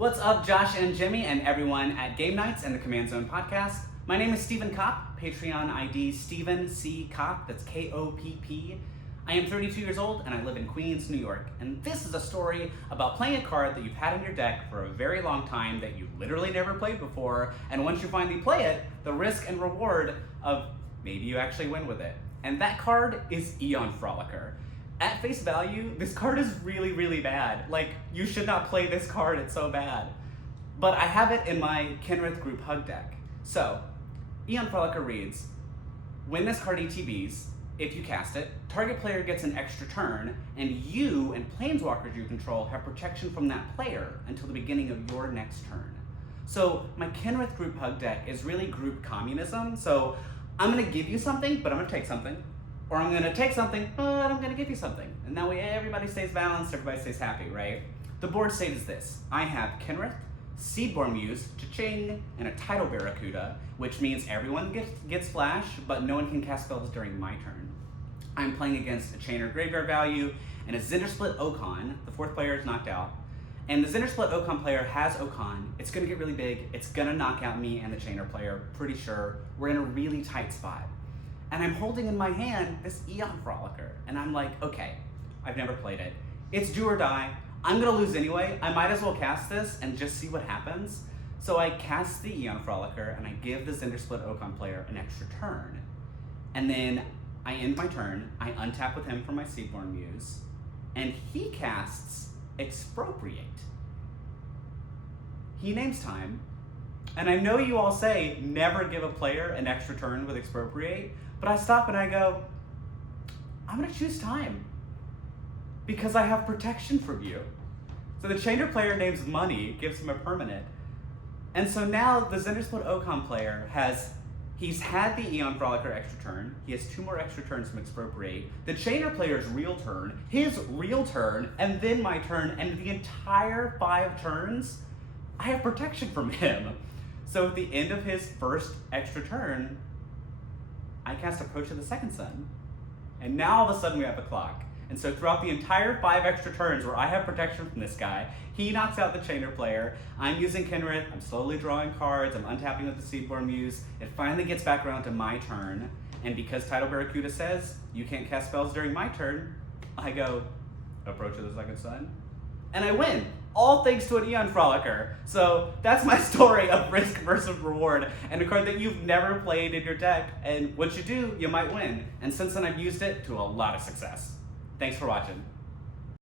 What's up, Josh and Jimmy and everyone at Game Knights and the Command Zone podcast? My name is Stephen Kopp, Patreon ID Stephen C. Kopp, that's K-O-P-P. I am 32 years old and I live in Queens, New York. And this is a story about playing a card that you've had in your deck for a very long time that you literally never played before, and once you finally play it, the risk and reward of maybe you actually win with it. And that card is Eon Frolicker. At face value, this card is really, really bad. Like, you should not play this card, it's so bad. But I have it in my Kenrith group hug deck. So, Eon Frolicker reads, when this card ETBs, if you cast it, target player gets an extra turn, and you and planeswalkers you control have protection from that player until the beginning of your next turn. So, my Kenrith group hug deck is really group communism, so I'm gonna give you something, but I'm gonna take something. Or I'm gonna take something, but I'm gonna give you something. And that way everybody stays balanced, everybody stays happy, right? The board state is this. I have Kenrith, Seedborn Muse, Cha-ching, and a Tidal Barracuda, which means everyone gets flash, but no one can cast spells during my turn. I'm playing against a Chainer Graveyard Value and a Zndrsplt Okon. The fourth player is knocked out. And the Zndrsplt Okon player has Okon. It's gonna get really big. It's gonna knock out me and the Chainer player, pretty sure. We're in a really tight spot. And I'm holding in my hand this Eon Frolicker. And I'm like, okay, I've never played it. It's do or die. I'm gonna lose anyway. I might as well cast this and just see what happens. So I cast the Eon Frolicker and I give the Zndrsplt Okon player an extra turn. And then I end my turn, I untap with him for my Seedborn Muse, and he casts Expropriate. He names time, and I know you all say never give a player an extra turn with Expropriate, but I stop and I go, I'm gonna choose time because I have protection from you. So the Chainer player names money, gives him a permanent. And so now the Zndrsplt Okon player he's had the Eon Frolicker extra turn, he has 2 more extra turns from Expropriate, the Chainer player's real turn, his real turn, and then my turn, and the entire 5 turns, I have protection from him. So at the end of his first extra turn, I cast Approach of the Second Sun. And now all of a sudden we have a clock. And so throughout the entire 5 extra turns where I have protection from this guy, he knocks out the Chainer player, I'm using Kenrith, I'm slowly drawing cards, I'm untapping with the Seedborn Muse, it finally gets back around to my turn, and because Tidal Barracuda says you can't cast spells during my turn, I go, Approach of the Second Sun, and I win. All thanks to an Eon Frolicker. So that's my story of risk versus reward, and a card that you've never played in your deck, and once you do, you might win. And since then I've used it to a lot of success. Thanks for watching.